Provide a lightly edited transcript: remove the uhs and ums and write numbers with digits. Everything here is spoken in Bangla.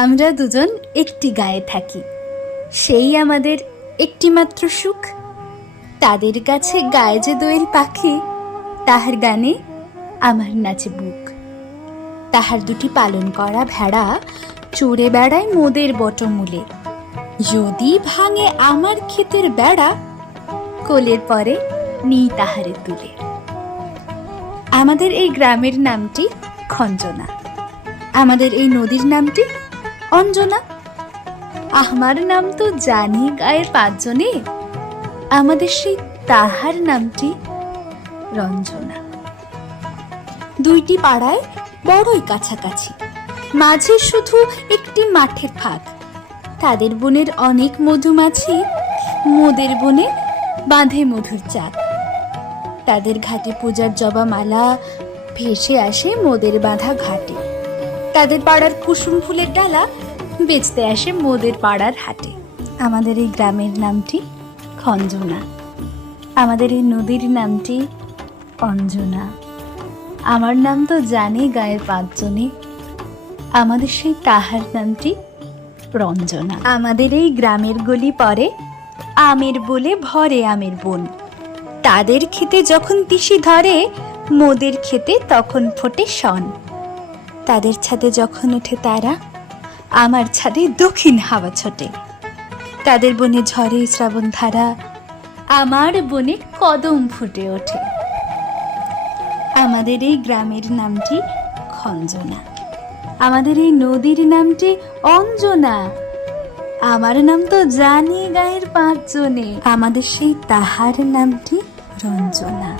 আমরা দুজন একটি গায়ে থাকি, সেই আমাদের একটিমাত্র সুখ। তাদের কাছে গায়ে যে দোয়েল পাখি, তাহার গানে আমার নাচে বুক। তাহার দুটি পালন করা ভেড়া চড়ে বেড়ায় মোদের বটমূলে। যদি ভাঙে আমার ক্ষেতের বেড়া, কোলের পরে নিই তাহারে তুলে। আমাদের এই গ্রামের নামটি খঞ্জনা, আমাদের এই নদীর নামটি অঞ্জনা। আমার নাম তো জানি গায়ের পাঁচজনে, আমাদের সেই তাহার নামটি রঞ্জনা। দুইটি পাড়ায় বড়ই কাছাকাছি, মাঝে শুধু একটি মাঠের ফাঁক। তাদের বনের অনেক মধুমাছি, মোদের বনে বাঁধে মধুর চাক। তাদের ঘাটে পূজার জবা মালা ভেসে আসে মোদের বাঁধা ঘাটে। তাদের পাড়ার কুসুম ফুলের ডালা বেচতে আসে মোদের পাড়ার হাটে। আমাদের এই গ্রামের নামটি খঞ্জনা, আমাদের এই নদীর নামটি অঞ্জনা। আমার নাম তো জানে গায়ের পাঁচজনে, আমাদের সেই তাহার নামটি রঞ্জনা। আমাদের এই গ্রামের গলি পরে আমের বলে ভরে আমের বন। তাদের খেতে যখন তিসি ধরে, মোদের খেতে তখন ফোটে শন। তাদের ছাদে যখন ওঠে তারা, আমার ছাদে দক্ষিণ হাওয়া ছোটে। তাদের বনে ঝরে শ্রাবণ ধারা, আমার বনে কদম ফুটে ওঠে। আমাদের এই গ্রামের নামটি খঞ্জনা, আমাদের এই নদীর নামটি অঞ্জনা। আমার নাম তো জানি গায়ের পাঁচজনে, আমাদের সেই তাহার নামটি রঞ্জনা।